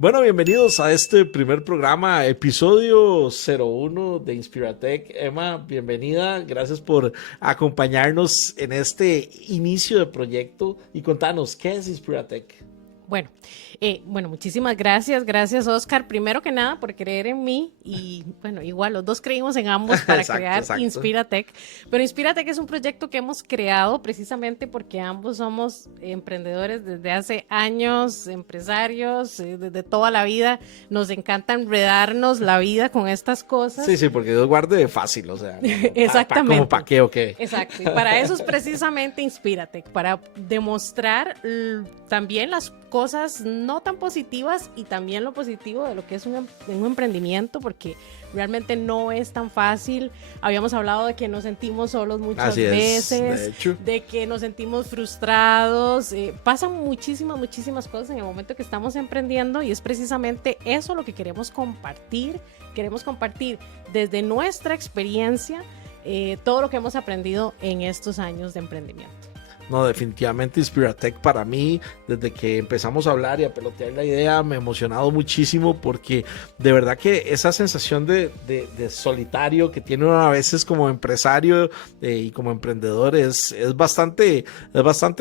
Bueno, bienvenidos a este primer programa, episodio 01 de Inspiratec. Emma, bienvenida. Gracias por acompañarnos en este inicio de proyecto y contanos, ¿qué es Inspiratec? Bueno, bueno, muchísimas gracias. Gracias, Oscar, primero que nada por creer en mí y bueno, igual los dos creímos en ambos para Exacto, crear exacto. Inspiratec, pero Inspiratec es un proyecto que hemos creado precisamente porque ambos somos emprendedores desde hace años, empresarios, desde toda la vida. Nos encanta enredarnos la vida con estas Sí, cosas. sí, porque Dios guarde fácil, o sea, no, como para Exactamente. qué o qué. Exacto, y para eso es precisamente Inspírate, para demostrar también las cosas no tan positivas y también lo positivo de lo que es un emprendimiento, porque realmente no es tan fácil. Habíamos hablado de que nos sentimos solos muchas Así es, de veces, hecho. de que nos sentimos frustrados, pasan muchísimas cosas en el momento que estamos emprendiendo y es precisamente eso lo que queremos compartir desde nuestra experiencia todo lo que hemos aprendido en estos años de emprendimiento. No, definitivamente Inspiratec para mí, desde que empezamos a hablar y a pelotear la idea, me ha emocionado muchísimo porque de verdad que esa sensación de solitario que tiene uno a veces como empresario y como emprendedor es bastante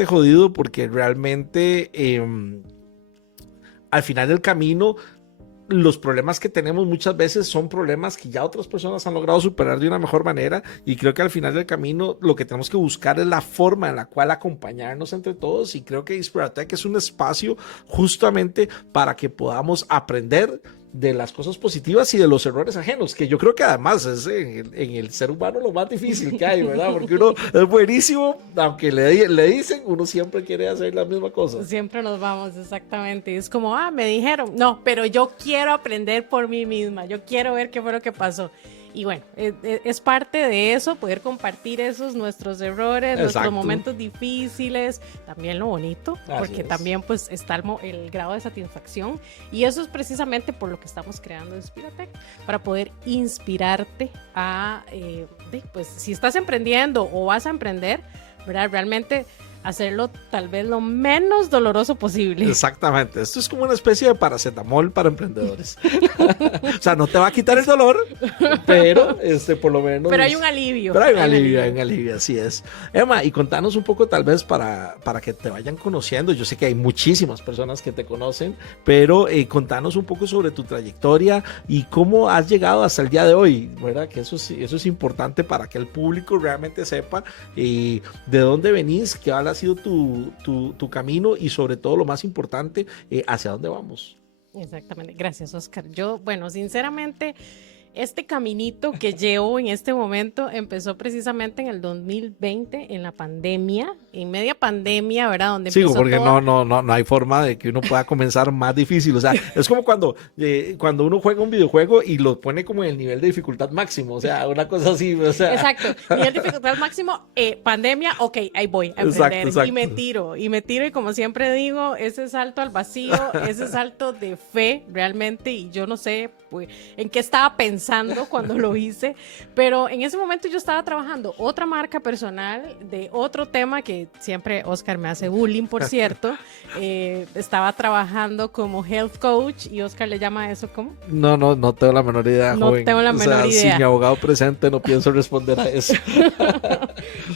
jodido porque realmente al final del camino los problemas que tenemos muchas veces son problemas que ya otras personas han logrado superar de una mejor manera y creo que al final del camino lo que tenemos que buscar es la forma en la cual acompañarnos entre todos y creo que Inspiratec es un espacio justamente para que podamos aprender de las cosas positivas y de los errores ajenos, que yo creo que además es en el ser humano lo más difícil que hay, ¿verdad? Porque uno es buenísimo, aunque le dicen, uno siempre quiere hacer la misma cosa. Siempre nos vamos, exactamente. Es como, me dijeron, no, pero yo quiero aprender por mí misma, yo quiero ver qué fue lo que pasó. Y bueno, es parte de eso, poder compartir esos nuestros errores, Exacto. nuestros momentos difíciles, también lo bonito, Así porque es. también pues está el grado de satisfacción y eso es precisamente por lo que estamos creando Inspiratec, para poder inspirarte a, pues si estás emprendiendo o vas a emprender, ¿verdad? Realmente hacerlo tal vez lo menos doloroso posible. Exactamente, esto es como una especie de paracetamol para emprendedores. O sea, no te va a quitar el dolor, pero por lo menos... Pero hay un alivio. Pero hay un alivio, así es. Emma, y contanos un poco tal vez para que te vayan conociendo. Yo sé que hay muchísimas personas que te conocen, pero contanos un poco sobre tu trayectoria y cómo has llegado hasta el día de hoy, ¿verdad? Que eso es importante para que el público realmente sepa de dónde venís, qué ha sido tu camino y sobre todo lo más importante, hacia dónde vamos. Exactamente, gracias Oscar. Yo, bueno, sinceramente, este caminito que llevo en este momento empezó precisamente en el 2020, en la pandemia, en media pandemia, ¿verdad? Donde Sí, empezó porque todo. no hay forma de que uno pueda comenzar más difícil. O sea, es como cuando uno juega un videojuego y lo pone como en el nivel de dificultad máximo. O sea, una cosa así. O sea. Exacto, nivel de dificultad máximo, pandemia, ok, ahí voy a emprender. Exacto. Y me tiro y como siempre digo, ese salto al vacío, ese salto de fe realmente, y yo no sé pues, en qué estaba pensando cuando lo hice, pero en ese momento yo estaba trabajando otra marca personal de otro tema que siempre Oscar me hace bullying, por cierto. Estaba trabajando como health coach y Oscar le llama a eso como... No tengo la menor idea, No joven. tengo la menor idea. Si mi abogado presente, no pienso responder a eso.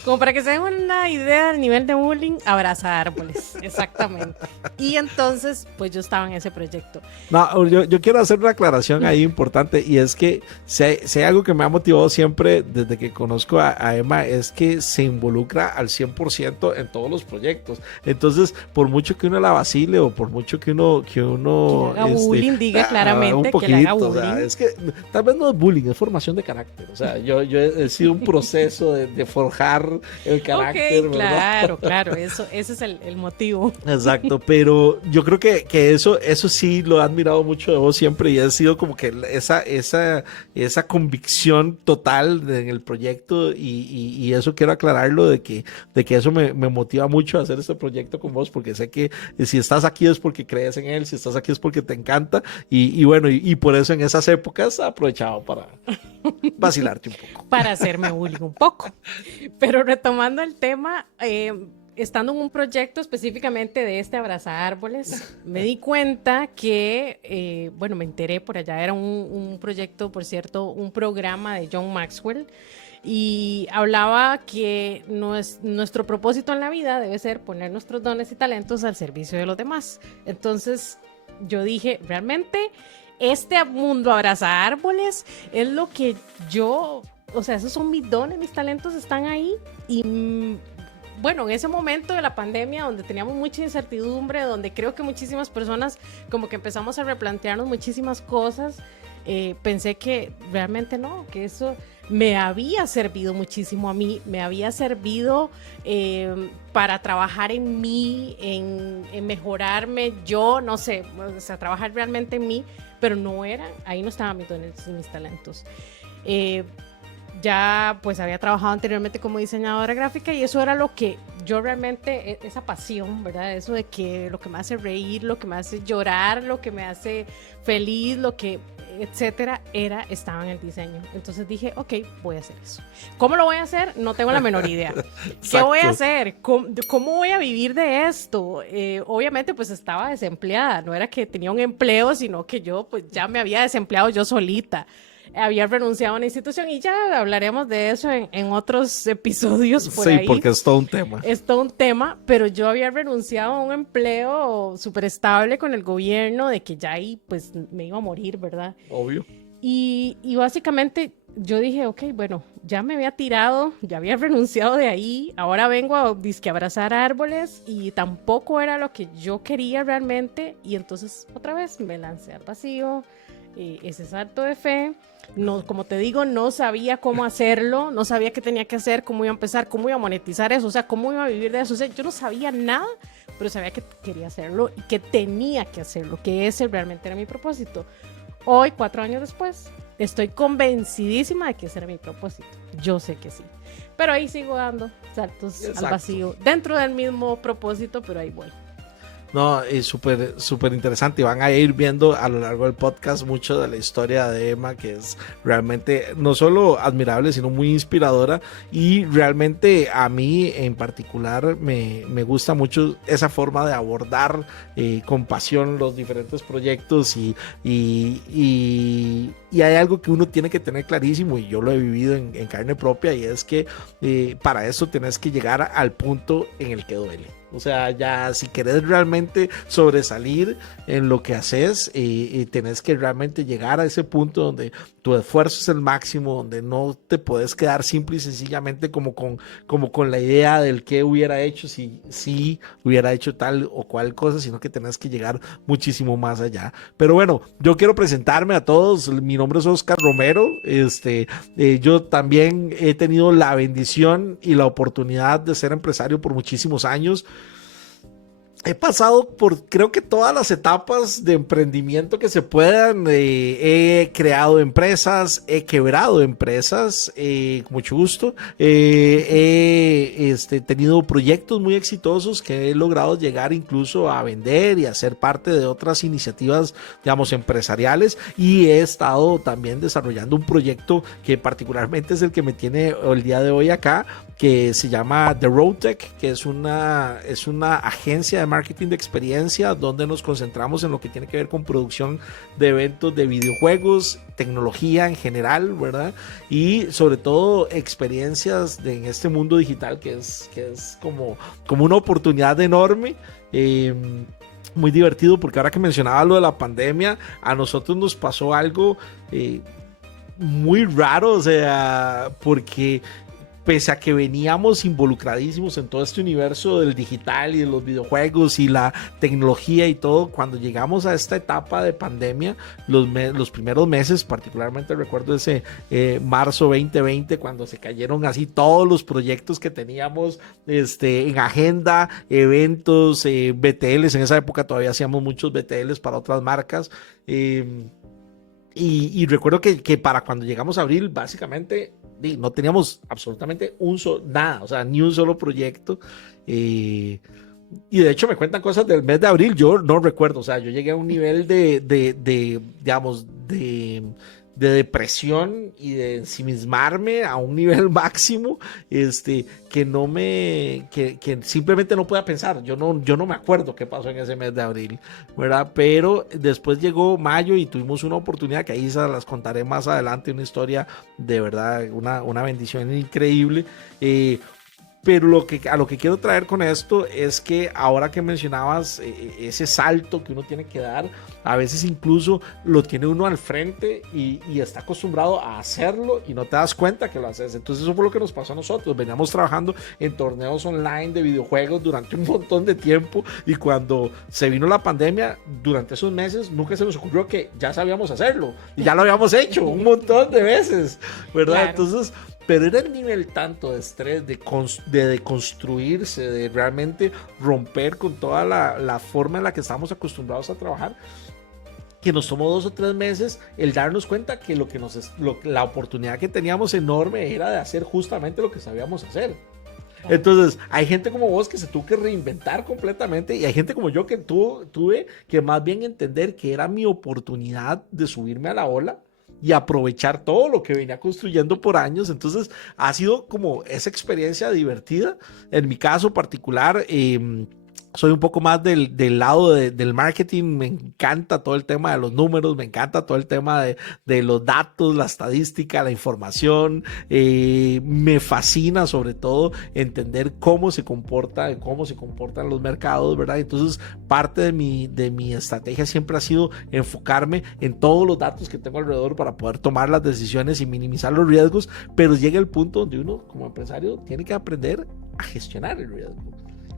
Como para que se den una idea del nivel de bullying, abraza árboles, exactamente. Y entonces, pues yo estaba en ese proyecto. No, yo quiero hacer una aclaración ahí importante y es que si hay algo que me ha motivado siempre desde que conozco a Emma es que se involucra al 100% en todos los proyectos. Entonces, por mucho que uno la vacile o por mucho que uno Que le haga bullying, diga claramente un poquito, que le haga bullying. O sea, es que tal vez no es bullying, es formación de carácter. O sea, yo he sido un proceso de forjar el carácter, Ok, ¿verdad? claro, ese es el motivo. Exacto, pero yo creo que eso sí lo he admirado mucho de vos siempre y ha sido como que esa convicción total en el proyecto y eso quiero aclararlo de que eso me motiva mucho a hacer este proyecto con vos porque sé que si estás aquí es porque crees en él, si estás aquí es porque te encanta y bueno, y por eso en esas épocas he aprovechado para vacilarte un poco. Para hacerme bullying un poco. Pero retomando el tema, estando en un proyecto específicamente de este Abraza Árboles, me di cuenta que, bueno, me enteré por allá, era un proyecto, por cierto, un programa de John Maxwell, y hablaba que nuestro propósito en la vida debe ser poner nuestros dones y talentos al servicio de los demás. Entonces yo dije, realmente este mundo Abraza Árboles es lo que yo, o sea, esos son mis dones, mis talentos están ahí. Y bueno, en ese momento de la pandemia donde teníamos mucha incertidumbre, donde creo que muchísimas personas como que empezamos a replantearnos muchísimas cosas, pensé que realmente no, que eso me había servido muchísimo a mí, me había servido para trabajar en mí, en mejorarme, yo no sé, o sea, trabajar realmente en mí, pero no era, ahí no estaban mis dones y mis talentos. Ya pues había trabajado anteriormente como diseñadora gráfica y eso era lo que yo realmente, esa pasión, ¿verdad? Eso de que lo que me hace reír, lo que me hace llorar, lo que me hace feliz, lo que, etcétera, estaba en el diseño. Entonces dije, ok, voy a hacer eso. ¿Cómo lo voy a hacer? No tengo la menor idea. ¿Qué voy a hacer? ¿Cómo voy a vivir de esto? Obviamente pues estaba desempleada, no era que tenía un empleo, sino que yo pues ya me había desempleado yo solita. Había renunciado a una institución y ya hablaremos de eso en otros episodios por ahí. Sí, porque es todo un tema. Es todo un tema, pero yo había renunciado a un empleo súper estable con el gobierno, de que ya ahí pues me iba a morir, ¿verdad? Obvio. Y básicamente yo dije, ok, bueno, ya me había tirado, ya había renunciado de ahí, ahora vengo a disque abrazar árboles y tampoco era lo que yo quería realmente y entonces otra vez me lancé al vacío, ese salto de fe. No, como te digo, no sabía cómo hacerlo, no sabía qué tenía que hacer, cómo iba a empezar, cómo iba a monetizar eso, o sea, cómo iba a vivir de eso. O sea, yo no sabía nada, pero sabía que quería hacerlo y que tenía que hacerlo, que ese realmente era mi propósito. Hoy, 4 años después, estoy convencidísima de que ese era mi propósito. Yo sé que sí. Pero ahí sigo dando saltos al vacío, dentro del mismo propósito, pero ahí voy. No, es súper interesante y van a ir viendo a lo largo del podcast mucho de la historia de Emma, que es realmente no solo admirable, sino muy inspiradora y realmente a mí en particular me gusta mucho esa forma de abordar con pasión los diferentes proyectos y hay algo que uno tiene que tener clarísimo y yo lo he vivido en carne propia y es que para eso tienes que llegar al punto en el que duele. O sea, ya si querés realmente sobresalir en lo que haces, tenés que realmente llegar a ese punto donde tu esfuerzo es el máximo, donde no te puedes quedar simple y sencillamente como con la idea del qué hubiera hecho si hubiera hecho tal o cual cosa, sino que tenés que llegar muchísimo más allá. Pero bueno, yo quiero presentarme a todos. Mi nombre es Oscar Romero. Yo también he tenido la bendición y la oportunidad de ser empresario por muchísimos años. He pasado por creo que todas las etapas de emprendimiento que se puedan. He creado empresas, he quebrado empresas, con mucho gusto. He tenido proyectos muy exitosos que he logrado llegar incluso a vender y a ser parte de otras iniciativas, digamos, empresariales. Y he estado también desarrollando un proyecto que particularmente es el que me tiene el día de hoy acá, que se llama The Road Tech, que es una agencia de marketing de experiencia donde nos concentramos en lo que tiene que ver con producción de eventos de videojuegos, tecnología en general, ¿verdad? Y sobre todo experiencias en este mundo digital que es como una oportunidad enorme. Muy divertido porque ahora que mencionaba lo de la pandemia, a nosotros nos pasó algo muy raro, o sea, porque pese a que veníamos involucradísimos en todo este universo del digital y de los videojuegos y la tecnología y todo, cuando llegamos a esta etapa de pandemia, los primeros meses, particularmente recuerdo ese marzo 2020, cuando se cayeron así todos los proyectos que teníamos en agenda, eventos, BTLs, en esa época todavía hacíamos muchos BTLs para otras marcas, y recuerdo que para cuando llegamos a abril, básicamente no teníamos absolutamente nada, o sea, ni un solo proyecto. Y de hecho me cuentan cosas del mes de abril, yo no recuerdo, o sea, yo llegué a un nivel digamos, de depresión y de ensimismarme a un nivel máximo, que no me, que simplemente no pueda pensar. Yo no me acuerdo qué pasó en ese mes de abril, ¿verdad? Pero después llegó mayo y tuvimos una oportunidad que ahí se las contaré más adelante, una historia de verdad, una bendición increíble. Pero a lo que quiero traer con esto es que ahora que mencionabas ese salto que uno tiene que dar, a veces incluso lo tiene uno al frente y está acostumbrado a hacerlo y no te das cuenta que lo haces. Entonces eso fue lo que nos pasó a nosotros. Veníamos trabajando en torneos online de videojuegos durante un montón de tiempo y cuando se vino la pandemia, durante esos meses nunca se nos ocurrió que ya sabíamos hacerlo y ya lo habíamos hecho un montón de veces, ¿verdad? Claro. Entonces... pero era el nivel tanto de estrés, de deconstruirse, de realmente romper con toda la forma en la que estamos acostumbrados a trabajar, que nos tomó 2 o 3 meses el darnos cuenta que la oportunidad que teníamos enorme era de hacer justamente lo que sabíamos hacer. Entonces, hay gente como vos que se tuvo que reinventar completamente y hay gente como yo que tuve que más bien entender que era mi oportunidad de subirme a la ola y aprovechar todo lo que venía construyendo por años. Entonces ha sido como esa experiencia divertida. En mi caso particular, soy un poco más del lado del marketing. Me encanta todo el tema de los números, me encanta todo el tema de los datos, la estadística, la información. Me fascina sobre todo entender cómo se comportan los mercados, ¿verdad? Entonces parte de mi estrategia siempre ha sido enfocarme en todos los datos que tengo alrededor para poder tomar las decisiones y minimizar los riesgos, pero llega el punto donde uno como empresario tiene que aprender a gestionar el riesgo.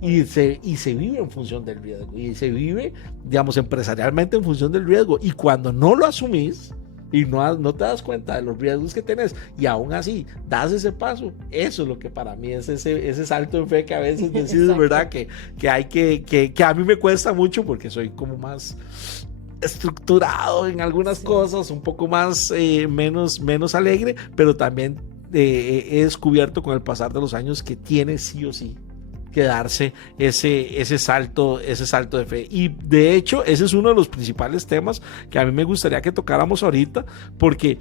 Y se vive en función del riesgo y se vive, digamos, empresarialmente en función del riesgo, y cuando no lo asumís y no te das cuenta de los riesgos que tenés y aún así das ese paso, eso es lo que para mí es ese salto en fe que a veces decides, ¿verdad? Que hay que a mí me cuesta mucho porque soy como más estructurado en algunas cosas, un poco más menos alegre, pero también he descubierto con el pasar de los años que tiene sí o sí que darse ese salto de fe. Y de hecho ese es uno de los principales temas que a mí me gustaría que tocáramos ahorita, porque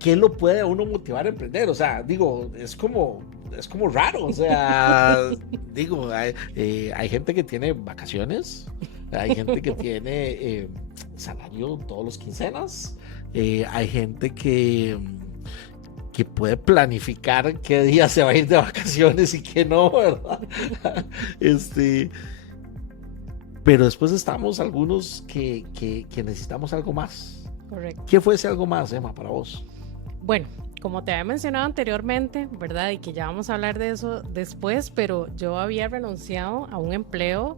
¿qué lo puede a uno motivar a emprender? O sea, digo, es como raro, o sea, digo, hay gente que tiene vacaciones, hay gente que tiene salario todos los quincenas, hay gente que puede planificar qué día se va a ir de vacaciones y qué no, ¿verdad? Pero después estamos algunos que necesitamos algo más. Correcto. ¿Qué fue ese algo más, Emma, para vos? Bueno, como te había mencionado anteriormente, ¿verdad? Y que ya vamos a hablar de eso después, pero yo había renunciado a un empleo.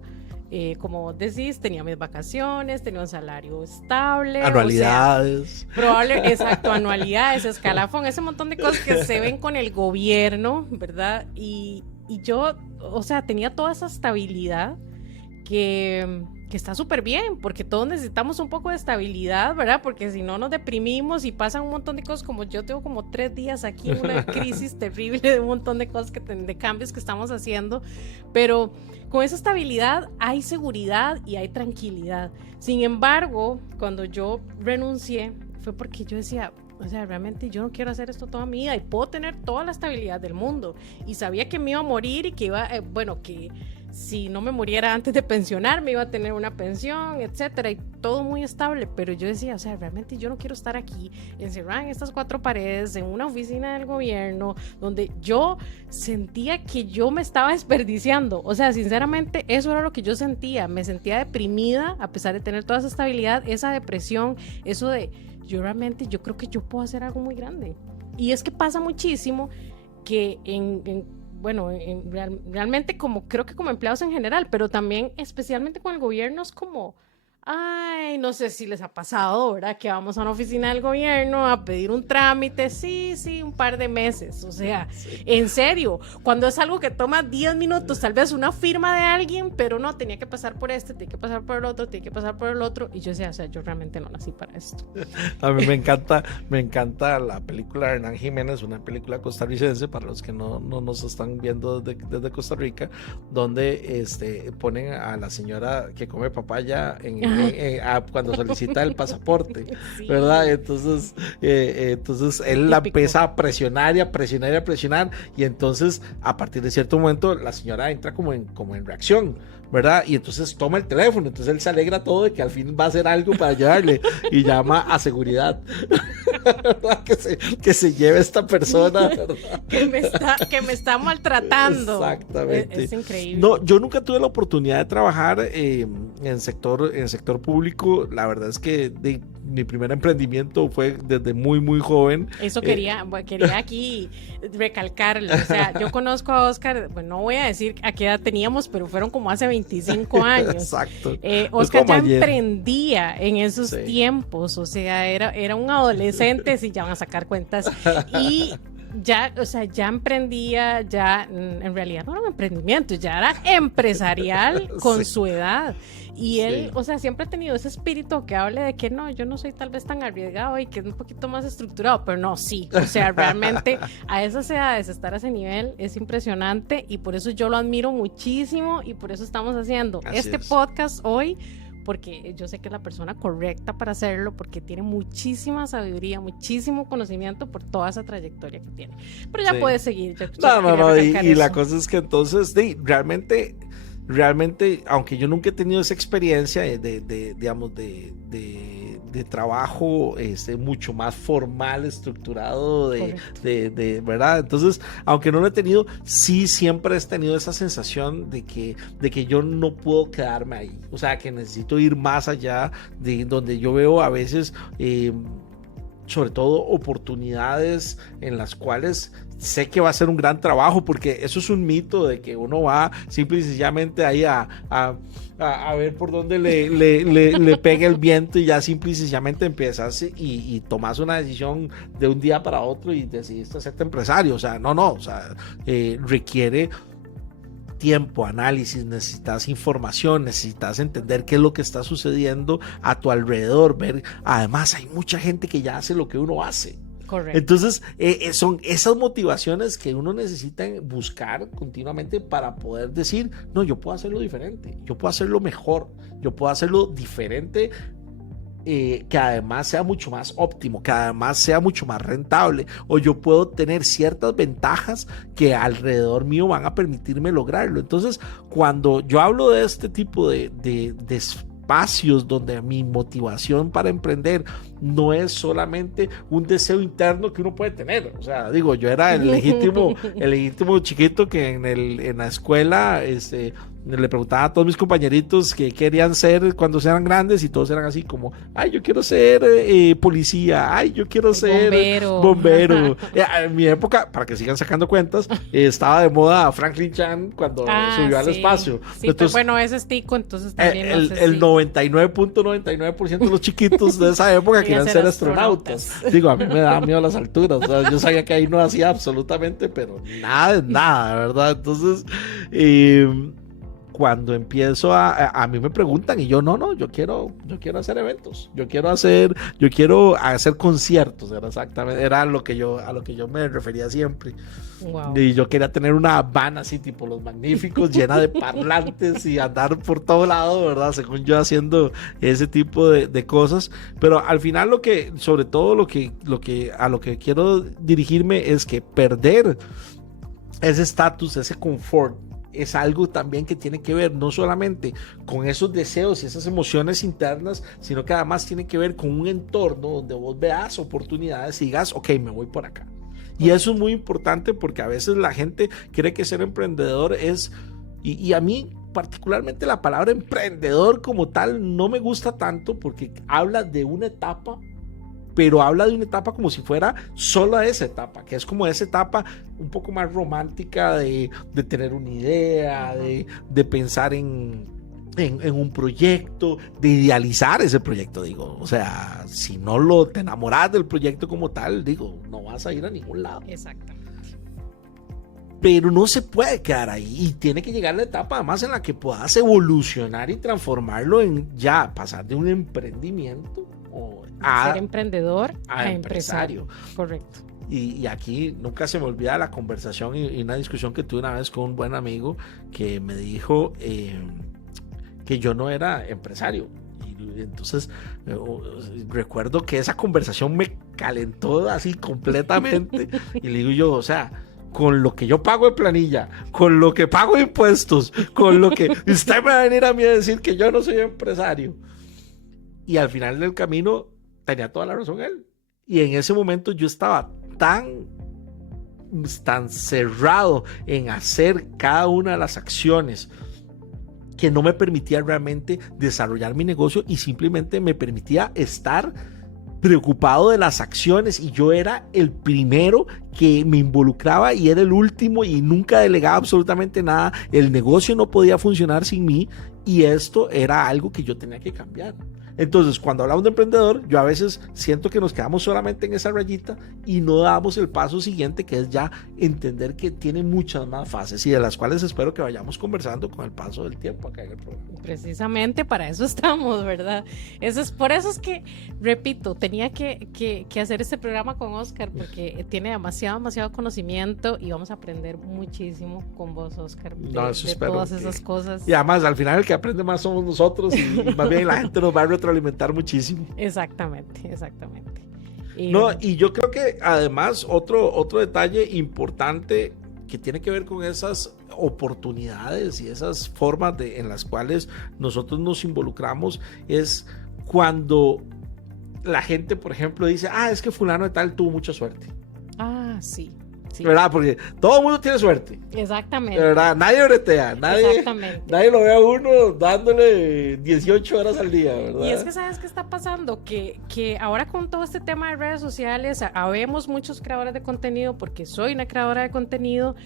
Como vos decís, tenía mis vacaciones, tenía un salario estable. Anualidades. O sea, exacto, anualidades, escalafón, ese montón de cosas que se ven con el gobierno, ¿verdad? Y yo, o sea, tenía toda esa estabilidad que está súper bien, porque todos necesitamos un poco de estabilidad, ¿verdad? Porque si no nos deprimimos y pasan un montón de cosas, como yo tengo como 3 días aquí en una crisis terrible de un montón de cosas, de cambios que estamos haciendo, pero con esa estabilidad hay seguridad y hay tranquilidad. Sin embargo, cuando yo renuncié, fue porque yo decía, o sea, realmente yo no quiero hacer esto toda mi vida y puedo tener toda la estabilidad del mundo. Y sabía que me iba a morir y que iba, que si no me muriera antes de pensionarme iba a tener una pensión, etcétera, y todo muy estable. Pero yo decía, o sea, realmente yo no quiero estar aquí encerrada en estas 4 paredes, en una oficina del gobierno, donde yo sentía que yo me estaba desperdiciando. O sea, sinceramente, eso era lo que yo sentía. Me sentía deprimida, a pesar de tener toda esa estabilidad, esa depresión, eso de, yo creo que yo puedo hacer algo muy grande. Y es que pasa muchísimo que realmente como creo que como empleados en general, pero también especialmente con el gobierno es como, ay, no sé si les ha pasado, ¿verdad? Que vamos a una oficina del gobierno a pedir un trámite, sí, un par de meses, o sea, en serio, cuando es algo que toma 10 minutos, tal vez una firma de alguien, pero no, tenía que pasar por tenía que pasar por el otro, tenía que pasar por el otro, y yo decía, o sea, yo realmente no nací para esto. A mí me encanta la película de Hernán Jiménez, una película costarricense, para los que no nos están viendo desde Costa Rica, donde ponen a la señora que come papaya en cuando solicita el pasaporte, Sí. ¿verdad? Entonces él la Típico. empieza a presionar y a presionar y a presionar, y entonces a partir de cierto momento la señora entra como en reacción, ¿verdad? Y entonces toma el teléfono, entonces él se alegra todo de que al fin va a hacer algo para ayudarle y llama a seguridad, ¿verdad? Que se lleve esta persona, ¿verdad? Que me está maltratando. Exactamente. Es increíble. No, yo nunca tuve la oportunidad de trabajar en sector público. La verdad es que mi primer emprendimiento fue desde muy, muy joven. Eso quería aquí recalcarlo. O sea, yo conozco a Oscar, bueno, no voy a decir a qué edad teníamos, pero fueron como hace 25 años. Exacto. Oscar como ya ayer. emprendía en esos Sí. tiempos, o sea, era un adolescente, si ya van a sacar cuentas, y ya, o sea, ya emprendía, ya en realidad no era un emprendimiento, ya era empresarial con Sí. su edad. Y él, Sí. o sea, siempre ha tenido ese espíritu que hable de que no, yo no soy tal vez tan arriesgado y que es un poquito más estructurado, pero no, sí, o sea, realmente a esas edades estar a ese nivel es impresionante y por eso yo lo admiro muchísimo y por eso estamos haciendo Así este es. podcast hoy, porque yo sé que es la persona correcta para hacerlo, porque tiene muchísima sabiduría, muchísimo conocimiento por toda esa trayectoria que tiene. Pero ya Sí. puedes seguir. Yo No, quería y recalcar la eso. cosa es que entonces, sí, realmente, aunque yo nunca he tenido esa experiencia digamos, de trabajo mucho más formal, estructurado, Correcto. ¿verdad? Entonces, aunque no lo he tenido, sí siempre he tenido esa sensación de que yo no puedo quedarme ahí. O sea, que necesito ir más allá de donde yo veo a veces... sobre todo oportunidades en las cuales sé que va a ser un gran trabajo, porque eso es un mito de que uno va simple y sencillamente ahí a ver por dónde le pega el viento y ya simple y sencillamente empiezas y tomas una decisión de un día para otro y decidiste hacerte empresario. O sea, no, o sea, requiere tiempo, análisis, necesitas información, necesitas entender qué es lo que está sucediendo a tu alrededor, ver, además hay mucha gente que ya hace lo que uno hace. Correcto. Entonces, son esas motivaciones que uno necesita buscar continuamente para poder decir, no, yo puedo hacerlo diferente, yo puedo hacerlo mejor, yo puedo hacerlo diferente, que además sea mucho más óptimo, que además sea mucho más rentable, o yo puedo tener ciertas ventajas que alrededor mío van a permitirme lograrlo. Entonces, cuando yo hablo de este tipo de espacios donde mi motivación para emprender no es solamente un deseo interno que uno puede tener, o sea, digo, yo era el legítimo chiquito que en la escuela le preguntaba a todos mis compañeritos qué querían ser cuando sean grandes y todos eran así como, ay, yo quiero ser policía, ay, yo quiero ser bombero. En mi época, para que sigan sacando cuentas, estaba de moda Franklin Chan cuando subió al espacio. Sí, entonces, pero bueno, ese es tico, entonces también el 99.99% de los chiquitos de esa época querían ser astronautas. Digo, a mí me daba miedo las alturas, o sea, yo sabía que ahí no hacía absolutamente, pero nada, ¿verdad? Entonces, cuando empiezo a mí me preguntan y yo no, yo quiero hacer eventos, yo quiero hacer conciertos, era a lo que yo me refería siempre. Wow. Y yo quería tener una van así tipo Los Magníficos, llena de parlantes y andar por todo lado, ¿verdad? Según yo haciendo ese tipo de cosas, pero al final sobre todo a lo que quiero dirigirme es que perder ese estatus, ese confort, es algo también que tiene que ver no solamente con esos deseos y esas emociones internas, sino que además tiene que ver con un entorno donde vos veas oportunidades y digas, ok, me voy por acá. Y eso es muy importante porque a veces la gente cree que ser emprendedor es, y a mí particularmente la palabra emprendedor como tal no me gusta tanto porque habla de una etapa, pero habla de una etapa como si fuera solo esa etapa, que es como esa etapa un poco más romántica de tener una idea, de pensar en un proyecto, de idealizar ese proyecto, digo, o sea, si no te enamoras del proyecto como tal, digo, no vas a ir a ningún lado. Exactamente. Pero no se puede quedar ahí y tiene que llegar la etapa además en la que puedas evolucionar y transformarlo en ya pasar de un emprendimiento ser emprendedor a empresario. Correcto. Y aquí nunca se me olvida la conversación y una discusión que tuve una vez con un buen amigo que me dijo que yo no era empresario. Y Entonces, recuerdo que esa conversación me calentó así completamente. Y le digo yo, o sea, con lo que yo pago de planilla, con lo que pago de impuestos, con lo que usted me va a venir a mí a decir que yo no soy empresario. Y al final del camino tenía toda la razón él. Y en ese momento yo estaba tan cerrado en hacer cada una de las acciones que no me permitía realmente desarrollar mi negocio y simplemente me permitía estar preocupado de las acciones, y yo era el primero que me involucraba y era el último y nunca delegaba absolutamente nada. El negocio no podía funcionar sin mí y esto era algo que yo tenía que cambiar. Entonces, cuando hablamos de emprendedor, yo a veces siento que nos quedamos solamente en esa rayita y no damos el paso siguiente, que es ya entender que tiene muchas más fases y de las cuales espero que vayamos conversando con el paso del tiempo acá en el programa. Precisamente para eso estamos, ¿verdad? Por eso es que, repito, tenía que hacer este programa con Oscar, porque tiene demasiado conocimiento y vamos a aprender muchísimo con vos, Oscar, de todas esas cosas. Y además, al final el que aprende más somos nosotros y más bien la gente nos va a retroalimentar muchísimo. Exactamente. Y yo creo que además otro detalle importante que tiene que ver con esas oportunidades y esas formas en las cuales nosotros nos involucramos es cuando la gente, por ejemplo, dice, es que fulano de tal tuvo mucha suerte. Sí. ¿Verdad? Porque todo el mundo tiene suerte. Exactamente. ¿Verdad? Nadie bretea, nadie lo ve a uno dándole 18 horas al día, ¿verdad? Y es que ¿sabes qué está pasando? Que ahora con todo este tema de redes sociales, habemos muchos creadores de contenido, porque soy una creadora de contenido,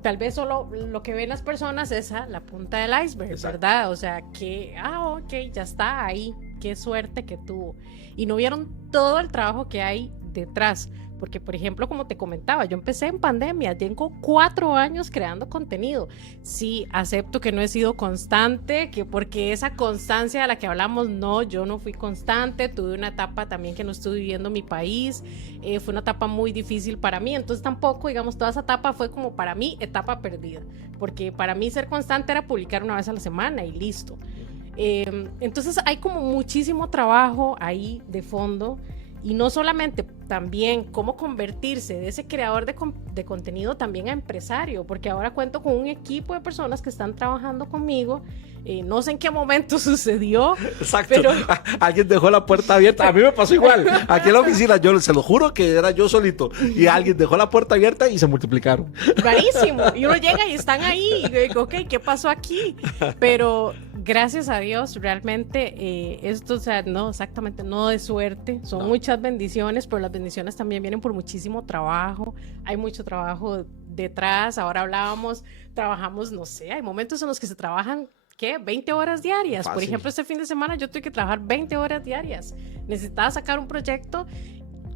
tal vez solo lo que ven las personas es la punta del iceberg, exacto, ¿verdad? O sea, que, ok, ya está ahí, qué suerte que tuvo. Y no vieron todo el trabajo que hay detrás. Porque, por ejemplo, como te comentaba, yo empecé en pandemia, tengo 4 años creando contenido. Sí, acepto que no he sido constante, porque esa constancia de la que hablamos, yo no fui constante, tuve una etapa también que no estuve viviendo en mi país, fue una etapa muy difícil para mí, entonces tampoco, digamos, toda esa etapa fue como para mí etapa perdida, porque para mí ser constante era publicar una vez a la semana y listo. Entonces hay como muchísimo trabajo ahí de fondo. Y no solamente, también cómo convertirse de ese creador de contenido también a empresario, porque ahora cuento con un equipo de personas que están trabajando conmigo. No sé en qué momento sucedió. Exacto. Pero alguien dejó la puerta abierta. A mí me pasó igual. Aquí en la oficina, yo se lo juro que era yo solito. Y alguien dejó la puerta abierta y se multiplicaron. Rarísimo. Y uno llega y están ahí. Y yo digo, ok, ¿qué pasó aquí? Pero gracias a Dios, realmente esto, o sea, no, exactamente, no de suerte. Son muchas bendiciones, pero las bendiciones también vienen por muchísimo trabajo. Hay mucho trabajo detrás. Ahora trabajamos, no sé, hay momentos en los que se trabajan, ¿qué? 20 horas diarias. Fácil. Por ejemplo, este fin de semana yo tuve que trabajar 20 horas diarias. Necesitaba sacar un proyecto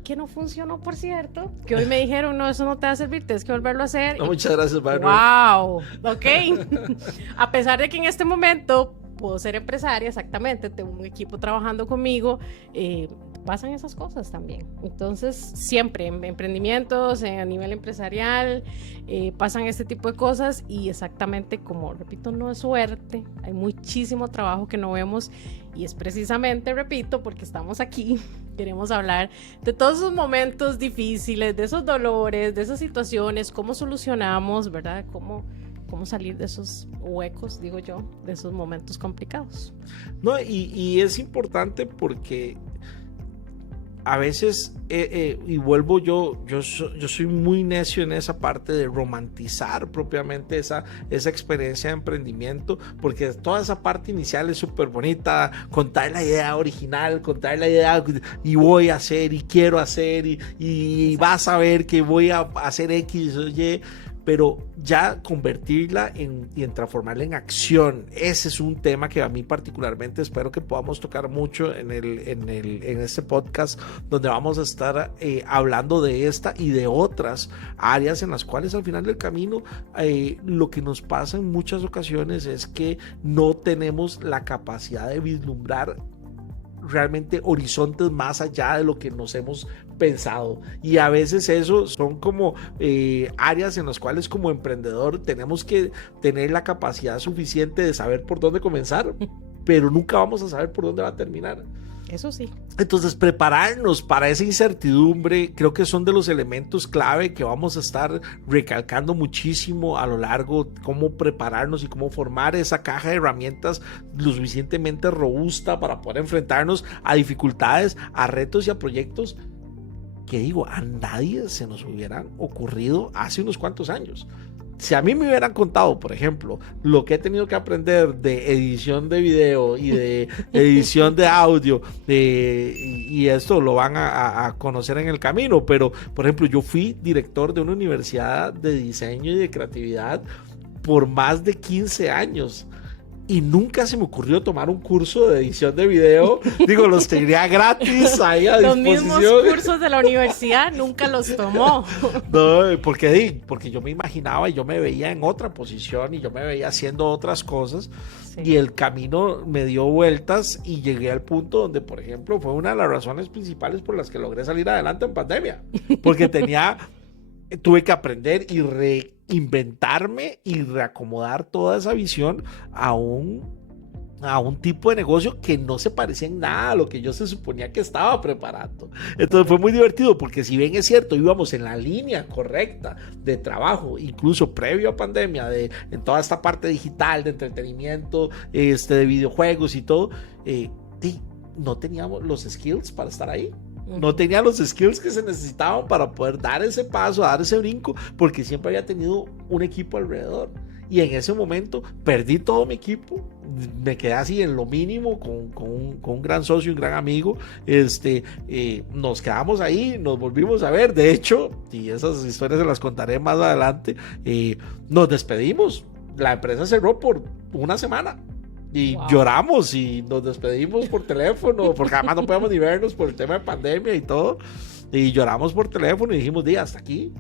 que no funcionó, por cierto, que hoy me dijeron, no, eso no te va a servir, tienes que volverlo a hacer. No, muchas gracias, Barbie. Wow, ok. A pesar de que en este momento puedo ser empresaria, exactamente, tengo un equipo trabajando conmigo, pasan esas cosas también. Entonces, siempre en emprendimientos, a nivel empresarial, pasan este tipo de cosas y exactamente, como repito, no es suerte, hay muchísimo trabajo que no vemos y es precisamente, repito, porque estamos aquí, queremos hablar de todos esos momentos difíciles, de esos dolores, de esas situaciones, cómo solucionamos, ¿verdad? Cómo salir de esos huecos, digo yo, de esos momentos complicados. No, y es importante porque a veces, y vuelvo yo soy muy necio en esa parte de romantizar propiamente esa experiencia de emprendimiento, porque toda esa parte inicial es súper bonita, contar la idea original, contar la idea y voy a hacer y quiero hacer y vas a ver que voy a hacer X o Y, pero ya convertirla y en transformarla en acción, ese es un tema que a mí particularmente espero que podamos tocar mucho en este podcast, donde vamos a estar hablando de esta y de otras áreas en las cuales al final del camino lo que nos pasa en muchas ocasiones es que no tenemos la capacidad de vislumbrar realmente horizontes más allá de lo que nos hemos pensado, y a veces eso son como áreas en las cuales como emprendedor tenemos que tener la capacidad suficiente de saber por dónde comenzar pero nunca vamos a saber por dónde va a terminar. Eso sí. Entonces, prepararnos para esa incertidumbre creo que son de los elementos clave que vamos a estar recalcando muchísimo a lo largo, cómo prepararnos y cómo formar esa caja de herramientas lo suficientemente robusta para poder enfrentarnos a dificultades, a retos y a proyectos que digo, a nadie se nos hubieran ocurrido hace unos cuantos años. Si a mí me hubieran contado, por ejemplo, lo que he tenido que aprender de edición de video y de edición de audio, y esto lo van a conocer en el camino, pero por ejemplo, yo fui director de una universidad de diseño y de creatividad por más de 15 años. Y nunca se me ocurrió tomar un curso de edición de video. Digo, los tendría gratis ahí a Los disposición. mismos cursos de la universidad nunca los tomó. No, porque yo me imaginaba y yo me veía en otra posición y yo me veía haciendo otras cosas. Sí. Y el camino me dio vueltas y llegué al punto donde, por ejemplo, fue una de las razones principales por las que logré salir adelante en pandemia. Porque tuve que aprender y reinventarme y reacomodar toda esa visión a un tipo de negocio que no se parecía en nada a lo que yo se suponía que estaba preparando. Entonces fue muy divertido porque si bien es cierto, íbamos en la línea correcta de trabajo, incluso previo a pandemia, en toda esta parte digital, de entretenimiento, de videojuegos y todo, no teníamos los skills para estar ahí. No tenía los skills que se necesitaban para poder dar ese paso, dar ese brinco, porque siempre había tenido un equipo alrededor. Y en ese momento perdí todo mi equipo, me quedé así en lo mínimo con un gran socio, un gran amigo. Nos quedamos ahí, nos volvimos a ver. De hecho, y esas historias se las contaré más adelante, nos despedimos. La empresa cerró por una semana. Y wow, lloramos y nos despedimos por teléfono, porque además no podíamos ni vernos por el tema de pandemia y todo. Y lloramos por teléfono y dijimos, hasta aquí.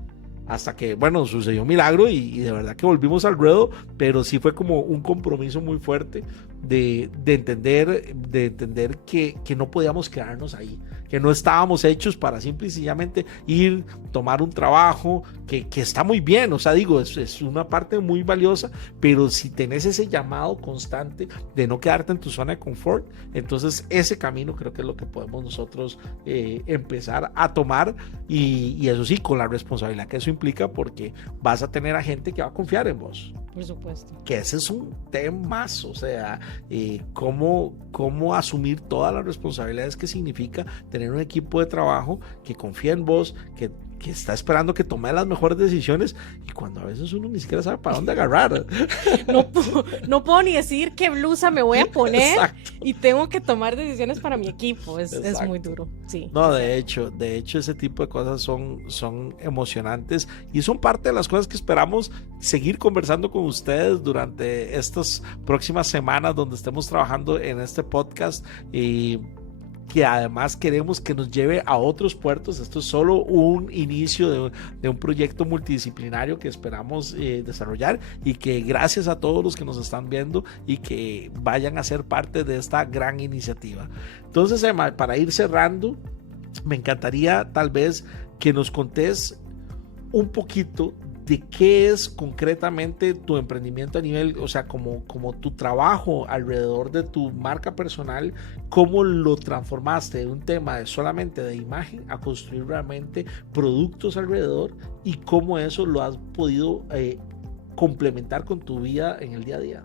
Hasta que, bueno, sucedió un milagro y de verdad que volvimos al ruedo, pero sí fue como un compromiso muy fuerte de entender que no podíamos quedarnos ahí, que no estábamos hechos para simple y sencillamente ir, tomar un trabajo que está muy bien, o sea, digo, es una parte muy valiosa, pero si tenés ese llamado constante de no quedarte en tu zona de confort, entonces ese camino creo que es lo que podemos nosotros empezar a tomar y eso sí, con la responsabilidad que eso implica, porque vas a tener a gente que va a confiar en vos. Por supuesto. Que ese es un tema, o sea, cómo asumir todas las responsabilidades que significa tener un equipo de trabajo que confía en vos, que está esperando que tome las mejores decisiones, y cuando a veces uno ni siquiera sabe para dónde agarrar. No puedo ni decir qué blusa me voy a poner. Exacto. Y tengo que tomar decisiones para mi equipo. Es muy duro. Sí. No, de hecho, ese tipo de cosas son emocionantes y son parte de las cosas que esperamos seguir conversando con ustedes durante estas próximas semanas donde estemos trabajando en este podcast, y que además queremos que nos lleve a otros puertos. Esto es solo un inicio de un proyecto multidisciplinario que esperamos desarrollar, y que gracias a todos los que nos están viendo y que vayan a ser parte de esta gran iniciativa. Entonces, Emma, para ir cerrando, me encantaría tal vez que nos contés un poquito de qué es concretamente tu emprendimiento a nivel, o sea, como tu trabajo alrededor de tu marca personal, cómo lo transformaste de un tema solamente de imagen a construir realmente productos alrededor, y cómo eso lo has podido complementar con tu vida en el día a día.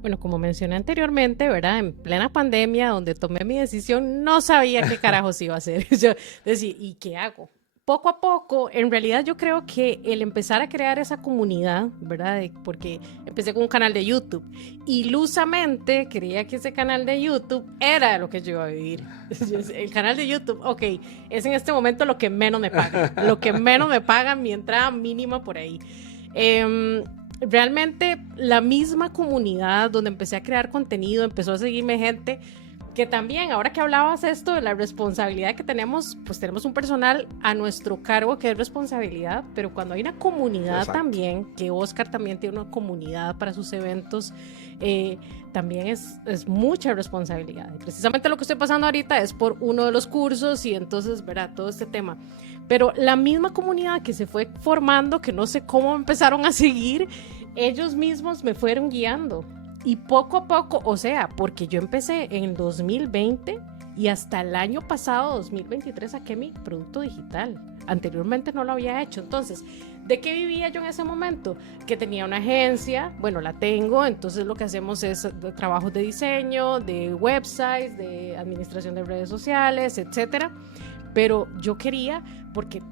Bueno, como mencioné anteriormente, ¿verdad? En plena pandemia, donde tomé mi decisión, no sabía qué carajos iba a hacer. Yo decía, ¿y qué hago? Poco a poco, en realidad yo creo que el empezar a crear esa comunidad, ¿verdad? Porque empecé con un canal de YouTube. Ilusamente creía que ese canal de YouTube era lo que yo iba a vivir. El canal de YouTube, ok, es en este momento lo que menos me paga. Lo que menos me paga, mi entrada mínima por ahí. Realmente la misma comunidad donde empecé a crear contenido, empezó a seguirme gente que también, ahora que hablabas esto de la responsabilidad que tenemos, pues tenemos un personal a nuestro cargo que es responsabilidad, pero cuando hay una comunidad, exacto, también, que Oscar también tiene una comunidad para sus eventos, también es mucha responsabilidad. Y precisamente lo que estoy pasando ahorita es por uno de los cursos, y entonces, verá, todo este tema. Pero la misma comunidad que se fue formando, que no sé cómo empezaron a seguir, ellos mismos me fueron guiando. Y poco a poco, o sea, porque yo empecé en 2020 y hasta el año pasado, 2023, saqué mi producto digital. Anteriormente no lo había hecho. Entonces, ¿de qué vivía yo en ese momento? Que tenía una agencia, bueno, la tengo, entonces lo que hacemos es trabajos de diseño, de websites, de administración de redes sociales, etcétera. Pero yo quería, porque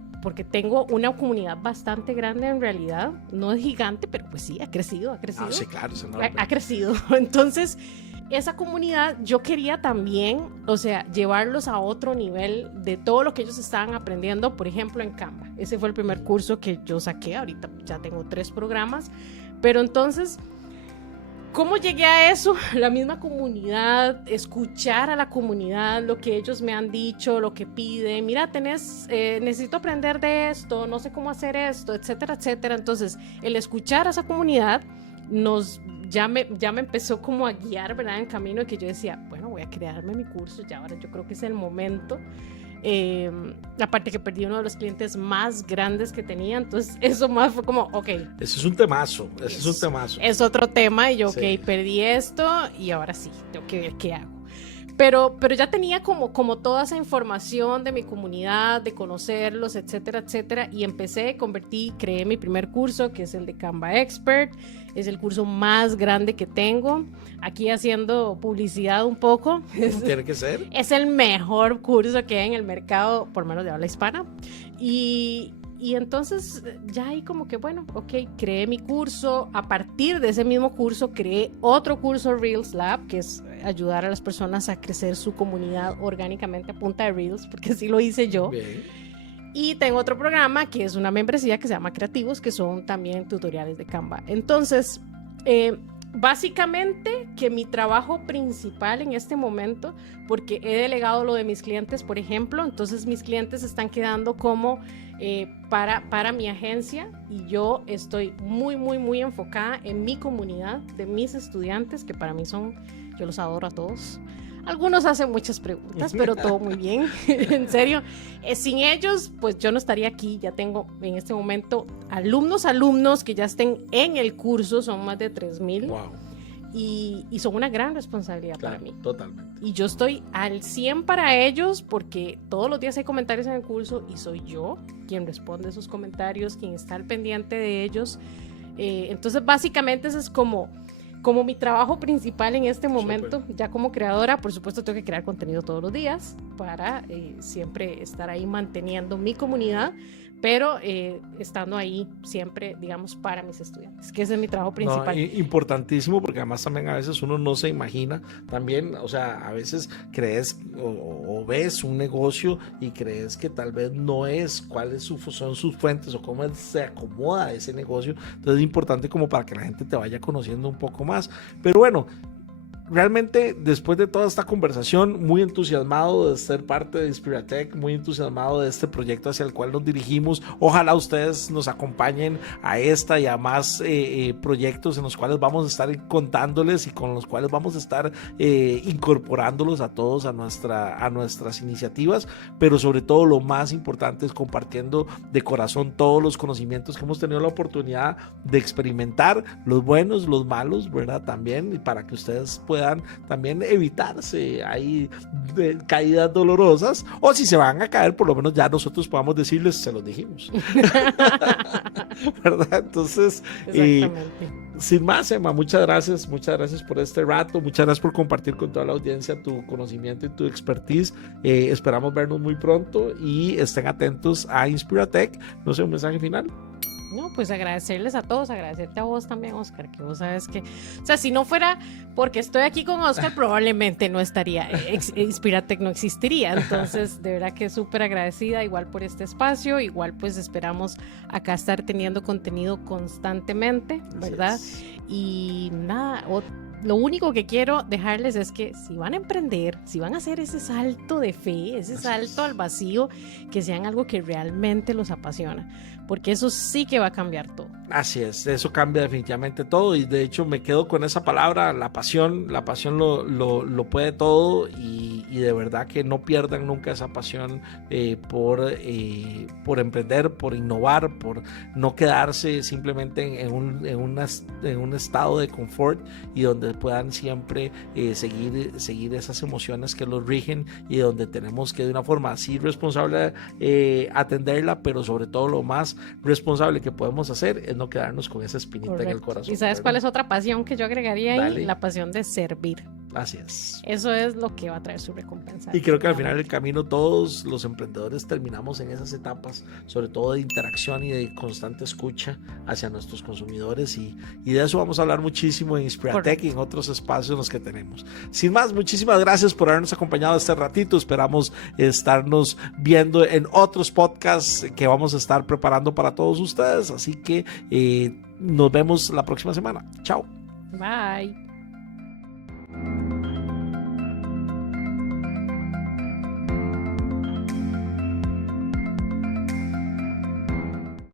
tengo una comunidad bastante grande en realidad, no es gigante, pero pues sí, ha crecido. Ah, sí, claro, es enorme. Ha crecido. Entonces, esa comunidad yo quería también, o sea, llevarlos a otro nivel de todo lo que ellos estaban aprendiendo, por ejemplo, en Canva. Ese fue el primer curso que yo saqué, ahorita ya tengo 3 programas, pero entonces, ¿cómo llegué a eso? La misma comunidad, escuchar a la comunidad, lo que ellos me han dicho, lo que piden. Mira, necesito aprender de esto, no sé cómo hacer esto, etcétera, etcétera. Entonces, el escuchar a esa comunidad ya me empezó como a guiar, ¿verdad? En camino de que yo decía, bueno, voy a crearme mi curso, ya ahora yo creo que es el momento. Aparte que perdí uno de los clientes más grandes que tenía, entonces eso más fue como, ok. Ese es un temazo, Es otro tema y yo, sí. ok, perdí esto y ahora sí, tengo que ver qué hago. Pero ya tenía como toda esa información de mi comunidad, de conocerlos, etcétera, etcétera, y creé mi primer curso, que es el de Canva Expert. Es el curso más grande que tengo, aquí haciendo publicidad un poco. Tiene que ser. Es el mejor curso que hay en el mercado, por menos de habla hispana. Y entonces ya ahí como que, bueno, ok, creé mi curso. A partir de ese mismo curso creé otro curso, Reels Lab, que es ayudar a las personas a crecer su comunidad orgánicamente a punta de Reels, porque así lo hice yo. Bien. Y tengo otro programa que es una membresía que se llama Creativos, que son también tutoriales de Canva. Entonces, básicamente que mi trabajo principal en este momento, porque he delegado lo de mis clientes, por ejemplo, entonces mis clientes están quedando como para mi agencia y yo estoy muy, muy, muy enfocada en mi comunidad de mis estudiantes, que para mí yo los adoro a todos. Algunos hacen muchas preguntas, pero todo muy bien. En serio, sin ellos, pues yo no estaría aquí. Ya tengo en este momento alumnos que ya estén en el curso, son más de 3,000. Wow. Y son una gran responsabilidad, claro, para mí. Totalmente. Y yo estoy al 100 para ellos porque todos los días hay comentarios en el curso y soy yo quien responde esos comentarios, quien está al pendiente de ellos. Entonces, básicamente, ese es como mi trabajo principal en este momento. Super. Ya como creadora, por supuesto, tengo que crear contenido todos los días para siempre estar ahí manteniendo mi comunidad, pero estando ahí siempre, digamos, para mis estudiantes, que ese es mi trabajo principal. No, importantísimo, porque además también a veces uno no se imagina, también, o sea, a veces crees o ves un negocio y crees que tal vez no es cuáles son sus fuentes o cómo se acomoda ese negocio. Entonces es importante como para que la gente te vaya conociendo un poco más. Pero bueno, realmente después de toda esta conversación, muy entusiasmado de ser parte de Inspiratech, muy entusiasmado de este proyecto hacia el cual nos dirigimos. Ojalá ustedes nos acompañen a esta y a más proyectos en los cuales vamos a estar contándoles y con los cuales vamos a estar incorporándolos a todos a nuestras iniciativas, pero sobre todo lo más importante es compartiendo de corazón todos los conocimientos que hemos tenido la oportunidad de experimentar, los buenos, los malos, ¿verdad? También, y para que ustedes puedan también evitarse ahí caídas dolorosas, o si se van a caer, por lo menos ya nosotros podamos decirles, se los dijimos. ¿Verdad? Entonces, sin más, Emma, muchas gracias por este rato, muchas gracias por compartir con toda la audiencia tu conocimiento y tu expertise. Esperamos vernos muy pronto y estén atentos a Inspiratech. No sé, un mensaje final. No, pues agradecerles a todos, agradecerte a vos también, Oscar, que vos sabes que, o sea, si no fuera porque estoy aquí con Oscar, probablemente no estaría, Inspiratech no existiría. Entonces, de verdad que súper agradecida, igual por este espacio, igual pues esperamos acá estar teniendo contenido constantemente, ¿verdad? Y nada, lo único que quiero dejarles es que si van a emprender, si van a hacer ese salto de fe, ese salto al vacío, que sean algo que realmente los apasiona, porque eso sí que va a cambiar todo. Así es, eso cambia definitivamente todo, y de hecho me quedo con esa palabra, la pasión lo puede todo, y y de verdad que no pierdan nunca esa pasión por emprender, por innovar, por no quedarse simplemente en un estado de confort, y donde puedan siempre seguir esas emociones que los rigen, y donde tenemos que de una forma así responsable atenderla, pero sobre todo lo más responsable que podemos hacer es no quedarnos con esa espinita. Correcto. En el corazón. ¿Y sabes cuál es otra pasión que yo agregaría ahí? Dale. La pasión de servir. Así es. Eso es lo que va a traer su recompensa. Y creo que al final del camino todos los emprendedores terminamos en esas etapas, sobre todo de interacción y de constante escucha hacia nuestros consumidores, y de eso vamos a hablar muchísimo en Inspiratech y en otros espacios en los que tenemos. Sin más, muchísimas gracias por habernos acompañado este ratito. Esperamos estarnos viendo en otros podcasts que vamos a estar preparando para todos ustedes, así que nos vemos la próxima semana. Chao. Bye.